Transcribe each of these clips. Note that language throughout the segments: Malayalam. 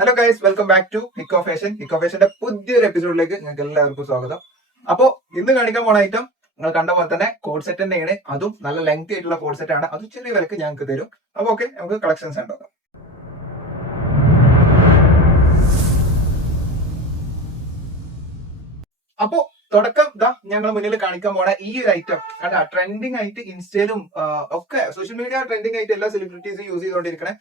Hello guys, welcome back to Hikko fashion. Hikko ഫാഷന്റെ പുതിയൊരു എപ്പിസോഡിലേക്ക് നിങ്ങൾക്ക് എല്ലാവർക്കും സ്വാഗതം. അപ്പോ ഇന്ന് കാണിക്കാൻ പോണ ഐറ്റം നിങ്ങൾ കണ്ട പോലെ തന്നെ കോഡ് സെറ്റ് തന്നെയാണ്. അതും നല്ല ലെങ്ത് ആയിട്ടുള്ള കോഡ് സെറ്റ് ആണ്. അതും ചെറിയ വിലക്ക് ഞങ്ങൾക്ക് തരും. അപ്പൊ ഓക്കെ, നമുക്ക് കളക്ഷൻസ് ഉണ്ടാക്കാം. അപ്പോ തുടക്കം ഞങ്ങൾ മുന്നിൽ കാണിക്കാൻ പോണ ഈ ഒരു ഐറ്റം കണ്ട ട്രെൻഡിങ് ആയിട്ട് ഇൻസ്റ്റയിലും ഒക്കെ സോഷ്യൽ മീഡിയ ട്രെൻഡിങ് ആയിട്ട് എല്ലാ സെലിബ്രിറ്റീസും യൂസ് ചെയ്തുകൊണ്ടിരിക്കണേ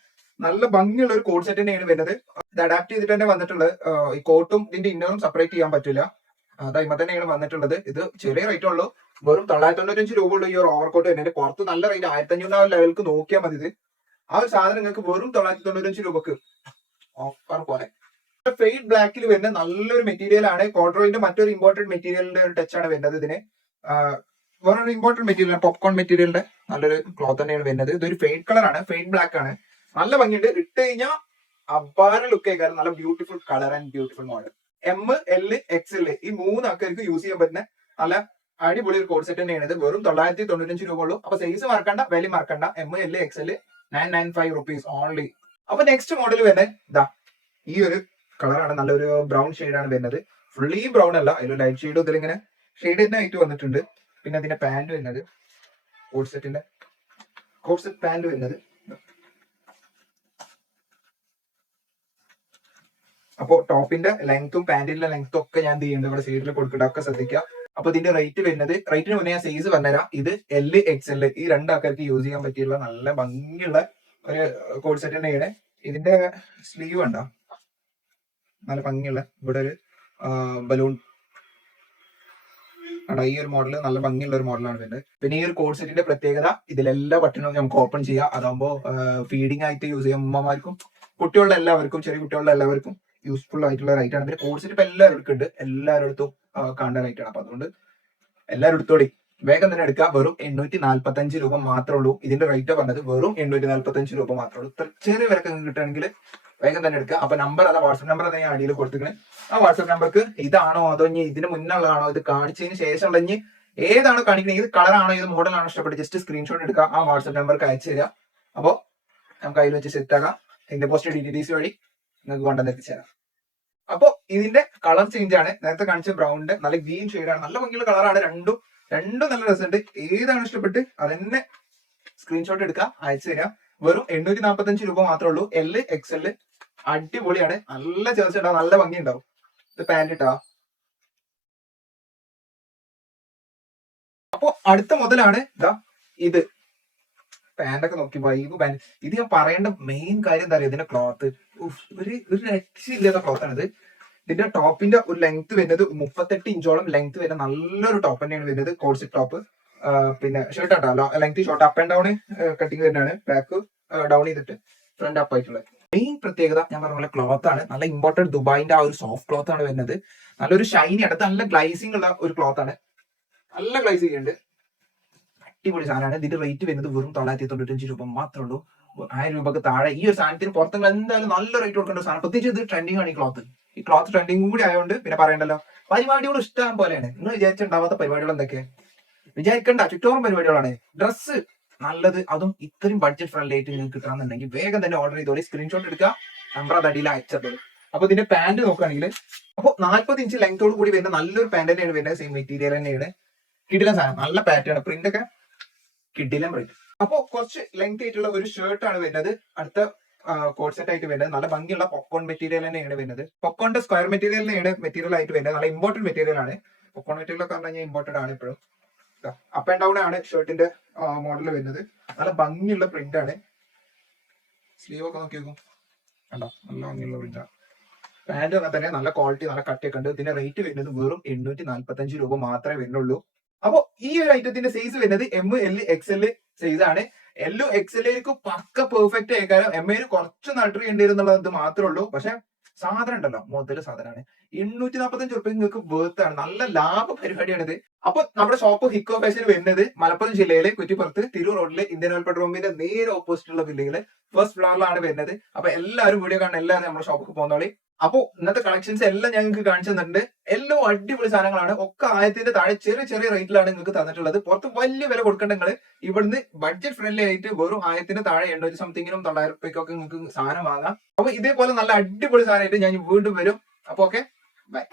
നല്ല ഭംഗിയുള്ള ഒരു കോഡ് സെറ്റ് തന്നെയാണ് വരുന്നത്. ഇത് അഡാപ്റ്റ് ചെയ്തിട്ട് തന്നെ വന്നിട്ടുള്ളത്. ഈ കോട്ടും ഇതിന്റെ ഇന്നറും സെപ്പറേറ്റ് ചെയ്യാൻ പറ്റില്ല. ഇമ്മ തന്നെയാണ് വന്നിട്ടുള്ളത്. ഇത് ചെറിയ റേറ്റ് ഉള്ളൂ, വെറും 995 രൂപ ഉള്ളൂ ഈ ഒരു ഓവർ കോട്ട് വരുന്നത്. പുറത്ത് നല്ല റേറ്റ് 1500 ലെവൽക്ക് നോക്കിയാൽ മതി. ഇത് ആ ഒരു സാധനം നിങ്ങൾക്ക് വെറും 995 രൂപക്ക് ഓഫർ പോലെ ഫെയ്ഡ് ബ്ലാക്കിൽ വരുന്ന നല്ലൊരു മെറ്റീരിയൽ ആണ്. കോഡ്രോയിന്റെ മറ്റൊരു ഇമ്പോർട്ടന്റ് മെറ്റീരിയലിന്റെ ഒരു ടച്ച് ആണ് വരുന്നത്. ഇതിന് വേറൊരു ഇമ്പോർട്ടന്റ് മെറ്റീരിയൽ പോപ്കോൺ മെറ്റീരിയലിന്റെ നല്ലൊരു ക്ലോത്ത് തന്നെയാണ് വരുന്നത്. ഇതൊരു ഫെയ്ഡ് കളർ ആണ്, ഫെയ്ഡ് ബ്ലാക്ക് ആണ്. നല്ല ഭംഗിയുണ്ട്. ഇട്ട് കഴിഞ്ഞാൽ അപാര ലുക്ക് ആയിക്കാരം. നല്ല beautiful colour and beautiful model. M, L, X L ഈ 3 ആൾക്കാർക്ക് യൂസ് ചെയ്യാൻ പറ്റുന്ന നല്ല അടിപൊളി ഒരു കോഡ് സെറ്റ് തന്നെയാണ് ഇത്. വെറും 995 രൂപ ഉള്ളൂ. അപ്പൊ സൈസ് മറക്കണ്ട, വില മറക്കണ്ട. M, L, X L 995 rupees only. അപ്പൊ നെക്സ്റ്റ് മോഡൽ വരുന്നത് ഈ ഒരു കളറാണ്. നല്ലൊരു ബ്രൗൺ ആണ് വരുന്നത്. ഫുള്ളി ബ്രൗൺ അല്ല, അതിൽ ലൈറ്റ് ഷെയ്ഡും ഇതിലിങ്ങനെ ഷെയ്ഡ് തന്നെ ആയിട്ട് വന്നിട്ടുണ്ട്. പിന്നെ അതിന്റെ പാന്റ് വരുന്നത് കോഡ് സെറ്റ് പാന്റ് വരുന്നത്. അപ്പോ ടോപ്പിന്റെ ലെങ്ത്തും പാന്റിന്റെ ലെങ്ത്തും ഒക്കെ ഞാൻ ചെയ്യുന്നുണ്ട്. ഇവിടെ സൈഡിൽ കൊടുക്കട്ടെ, ഒക്കെ ശ്രദ്ധിക്കുക. അപ്പൊ ഇതിന്റെ റേറ്റ് വരുന്നത്, റേറ്റിന് മുന്നേ ഞാൻ സൈസ് പറഞ്ഞുതരാം. ഇത് എൽ, എക്സ് എൽ ഈ രണ്ടാൾക്കാർക്ക് യൂസ് ചെയ്യാൻ പറ്റിയുള്ള നല്ല ഭംഗിയുള്ള ഒരു കോഡ് സെറ്റ് തന്നെയാണ്. ഇതിന്റെ സ്ലീവ് ഉണ്ടോ, നല്ല ഭംഗിയുള്ള ഇവിടെ ഒരു ബലൂൺ ഈ ഒരു മോഡൽ നല്ല ഭംഗിയുള്ള ഒരു മോഡലാണ് വരുന്നത്. പിന്നെ ഈ ഒരു കോഡ് സെറ്റിന്റെ പ്രത്യേകത, ഇതിലെല്ലാ ബട്ടണും നമുക്ക് ഓപ്പൺ ചെയ്യാം. അതാകുമ്പോൾ ഫീഡിംഗ് ആയിട്ട് യൂസ് ചെയ്യാം. ഉമ്മമാർക്കും കുട്ടികളുടെ എല്ലാവർക്കും, ചെറിയ കുട്ടികളുടെ എല്ലാവർക്കും യൂസ്ഫുൾ ആയിട്ടുള്ള റൈറ്റ് ആണ്. പിന്നെ കോഡ് സെറ്റ് ഇപ്പൊ എല്ലാവർക്കും ഉണ്ട്, എല്ലാവരുടെ അടുത്തും കാണുന്ന റൈറ്റ് ആണ്. അപ്പൊ അതുകൊണ്ട് എല്ലാവരും എടുത്തോടി, വേഗം തന്നെ എടുക്കുക. വെറും 845 രൂപ മാത്രമേ ഉള്ളൂ. ഇതിന്റെ റേറ്റ് പറഞ്ഞത് വെറും 845 രൂപ മാത്രമേ ഉള്ളൂ. ഇത്ര ചെറിയ വിലക്ക് കിട്ടുകയാണെങ്കിൽ വേഗം തന്നെ എടുക്കുക. അപ്പൊ നമ്പർ വാട്സ്ആപ്പ് നമ്പർ ഞാൻ അടിയിൽ കൊടുത്തിരിക്കണേ. ആ വാട്സ്ആപ്പ് നമ്പർക്ക് ഇതാണോ അതോ ഇനി ഇതിന് മുന്നുള്ളതാണോ, ഇത് കാണിച്ചതിന് ശേഷമുള്ള ഇനി ഏതാണോ കാണിക്കുന്നത്, ഇത് കളറാണോ ഇത് മോഡലാണോ ഇഷ്ടപ്പെട്ട് ജസ്റ്റ് സ്ക്രീൻഷോട്ട് എടുക്കുക, ആ വാട്സ്ആപ്പ് നമ്പർക്ക് അയച്ചു തരിക. അപ്പോൾ നമുക്ക് അതിൽ വെച്ച് സെറ്റ് ആക്കാം. ഇതിന്റെ പോസ്റ്റ് DTDC വഴി നിങ്ങൾക്ക് കൊണ്ടുവന്ന് എത്തിച്ചേരാം. അപ്പൊ ഇതിന്റെ കളർ ചേഞ്ച് ആണ്. നേരത്തെ കാണിച്ച ബ്രൗണിന്റെ നല്ല ഗ്രീൻ ഷെയ്ഡാണ്. നല്ല ഭംഗിയുള്ള കളറാണ്. രണ്ടും നല്ല രസമുണ്ട്. ഏതാണ് ഇഷ്ടപ്പെട്ട് അതന്നെ സ്ക്രീൻഷോട്ട് എടുക്കുക, അയച്ചു തരാം. വെറും 845 രൂപ മാത്രമേ ഉള്ളൂ. എൽ, എക്സ് എൽ അടിപൊളിയാണ്. നല്ല ചേർച്ച ഉണ്ടാവും, നല്ല ഭംഗി ഉണ്ടാവും. ഇത് പാന്റ് ഇട്ടാ. അപ്പൊ അടുത്ത മുതലാണ് ഇത് പാന്റൊക്കെ നോക്കി വൈബ് പാന്റ്. ഇത് ഞാൻ പറയേണ്ട മെയിൻ കാര്യം എന്താ പറയുക, ഇതിന്റെ ക്ലോത്ത് ഒരു രക്ഷയില്ലാത്ത ക്ലോത്ത് ആണ് ഇത്. ഇതിന്റെ ടോപ്പിന്റെ ഒരു ലെങ്ത് വരുന്നത് 38 ഇഞ്ചോളം ലെങ്ത് വരുന്ന നല്ലൊരു ടോപ്പ് തന്നെയാണ് വരുന്നത്. Code set top. പിന്നെ ഷർട്ട് ആട്ടോ, length short up and down cutting വരുന്നതാണ്. ബാക്ക് ഡൗൺ ചെയ്തിട്ട് ഫ്രണ്ട് അപ്പ് ആയിട്ടുള്ളത്. മെയിൻ പ്രത്യേകത ഞാൻ പറഞ്ഞ പോലെ ക്ലോത്ത് ആണ്. നല്ല ഇമ്പോർട്ടന്റ് ദുബായിന്റെ ആ ഒരു സോഫ്റ്റ് ക്ലോത്ത് ആണ് വരുന്നത്. നല്ലൊരു ഷൈനി അടുത്ത് നല്ല ഗ്ലൈസിംഗ് ഉള്ള ഒരു ക്ലോത്ത് ആണ്. നല്ല ഗ്ലൈസിംഗ് ഉണ്ട്. അടിപൊളി സാധനമാണ്. ഇതിന്റെ റേറ്റ് വരുന്നത് വെറും 995 രൂപ മാത്രമേ ഉള്ളൂ. 1000 രൂപക്ക് താഴെ ഈ ഒരു സാധനത്തിന് പുറത്ത് എന്തായാലും നല്ല റേറ്റ് കൊടുക്കേണ്ട സാധനം. പ്രത്യേകിച്ച് ഇത് ട്രെൻഡിങ് ആണ്. ഈ ക്ലോത്ത് ട്രെൻഡിങ് കൂടി ആയതുകൊണ്ട് പിന്നെ പറയണ്ടല്ലോ. പരിപാടികൾ ഇഷ്ടം പോലെയാണ്. നിങ്ങൾ വിചാരിച്ചിട്ടുണ്ടാവാത്ത പരിപാടികൾ എന്തൊക്കെ വിചാരിക്കണ്ട, ചുറ്റോറും പരിപാടികളാണ്. ഡ്രസ്സ് നല്ലത്, അതും ഇത്രയും ബഡ്ജറ്റ് ഫ്രണ്ട്ലി ആയിട്ട് നിങ്ങൾക്ക് കിട്ടണമെന്നുണ്ടെങ്കിൽ വേഗം തന്നെ ഓർഡർ ചെയ്തോളി. സ്ക്രീൻഷോട്ട് എടുക്കുക, നമ്പർ അത് അടിയിൽ അയച്ചോളൂ. അപ്പൊ ഇതിന്റെ പാന്റ് നോക്കുകയാണെങ്കിൽ അപ്പോൾ 40 ഇഞ്ച് ലെങ്തോട് കൂടി വരുന്ന നല്ലൊരു പാന്റ് തന്നെയാണ് വരുന്നത്. സെയിം മെറ്റീരിയൽ തന്നെയാണ്. കിടിലൻ സാധനം, നല്ല പാറ്റേൺ, പ്രിന്റ് ഒക്കെ കിടിലൻ പ്രിന്റ്. അപ്പൊ കുറച്ച് ലെങ്ത് ആയിട്ടുള്ള ഒരു ഷർട്ട് ആണ് വരുന്നത്. അടുത്ത കോഡ് സെറ്റ് ആയിട്ട് വരുന്നത് നല്ല ഭംഗിയുള്ള പോപ്കോൺ മെറ്റീരിയൽ തന്നെയാണ് വരുന്നത്. പോപ്കോണിന്റെ സ്ക്വയർ മെറ്റീരിയൽ ആയിട്ട് വരുന്നത്. നല്ല ഇമ്പോർട്ടന്റ് മെറ്റീരിയൽ ആണ്. പോപ്കോൺ മെറ്റീരിയൽ ഒക്കെ പറഞ്ഞു കഴിഞ്ഞാൽ ഇമ്പോർട്ടന്റ് ആണ് ഇപ്പോഴും. അപ്പ് ആൻഡ് ഡൗൺ ആണ് ഷർട്ടിന്റെ മോഡൽ വരുന്നത്. നല്ല ഭംഗിയുള്ള പ്രിന്റ് ആണ്. സ്ലീവ് ഒക്കെ നോക്കി നോക്കും, കണ്ടോ, നല്ല ഭംഗിയുള്ള പ്രിന്റ് ആണ്. പാന്റ് അങ്ങനെ തന്നെ നല്ല ക്വാളിറ്റി, നല്ല കട്ടിയൊക്കെ ഉണ്ട്. ഇതിന്റെ റേറ്റ് വരുന്നത് വെറും 845 രൂപ മാത്രമേ വരുന്നുള്ളൂ. അപ്പൊ ഈ ഒരു ഐറ്റത്തിന്റെ സൈസ് വരുന്നത് M, L, X L size ആണ്. എല്ലും എക്സ് എല്ലിലേക്ക് പക്ക പെർഫെക്റ്റ് ആയിക്കാരം. എം എയിൽ കുറച്ച് നട്ടറി ഉണ്ട് എന്നുള്ളത് മാത്രമേ ഉള്ളൂ. പക്ഷെ സാധനം ഉണ്ടല്ലോ, മുതൽ സാധനമാണ്. 845 രൂപ നിങ്ങൾക്ക് വേർത്ത് ആണ്. നല്ല ലാഭ പരിപാടിയാണിത്. അപ്പൊ നമ്മുടെ ഷോപ്പ് ഹിക്കോ ഫാഷൻ വരുന്നത് മലപ്പുറം ജില്ലയിലെ കുറ്റിപ്പുറത്ത് തിരൂർ റോഡിലെ ഇന്ത്യൻ ഓയിൽ പെട്രോൾ പമ്പിന്റെ നേരെ ഓപ്പോസിറ്റ് ഉള്ള ബിൽഡിംഗില് ഫസ്റ്റ് ഫ്ലോറിലാണ് വരുന്നത്. അപ്പൊ എല്ലാവരും വീഡിയോ കാണുന്ന എല്ലാവരും നമ്മുടെ ഷോപ്പിൽ പോകുന്നോളി. അപ്പൊ ഇന്നത്തെ കളക്ഷൻസ് എല്ലാം ഞങ്ങൾക്ക് കാണിച്ചു തന്നിട്ടുണ്ട്. എല്ലാം അടിപൊളി സാധനങ്ങളാണ്. ഒക്കെ 1000ന്റെ താഴെ ചെറിയ ചെറിയ റേറ്റിലാണ് നിങ്ങൾക്ക് തന്നിട്ടുള്ളത്. പുറത്ത് വലിയ വില കൊടുക്കേണ്ട നിങ്ങൾ ഇവിടുന്ന് ബഡ്ജറ്റ് ഫ്രണ്ട്ലി ആയിട്ട് വെറും 1000ന്റെ താഴെ 800 സംതിങ്ങിനും 900 രൂപയ്ക്കൊക്കെ നിങ്ങൾക്ക് സാധനം വാങ്ങാം. അപ്പൊ ഇതേപോലെ നല്ല അടിപൊളി സാധനമായിട്ട് ഞാൻ വീണ്ടും വരും. അപ്പൊ ഓക്കെ, ബൈ.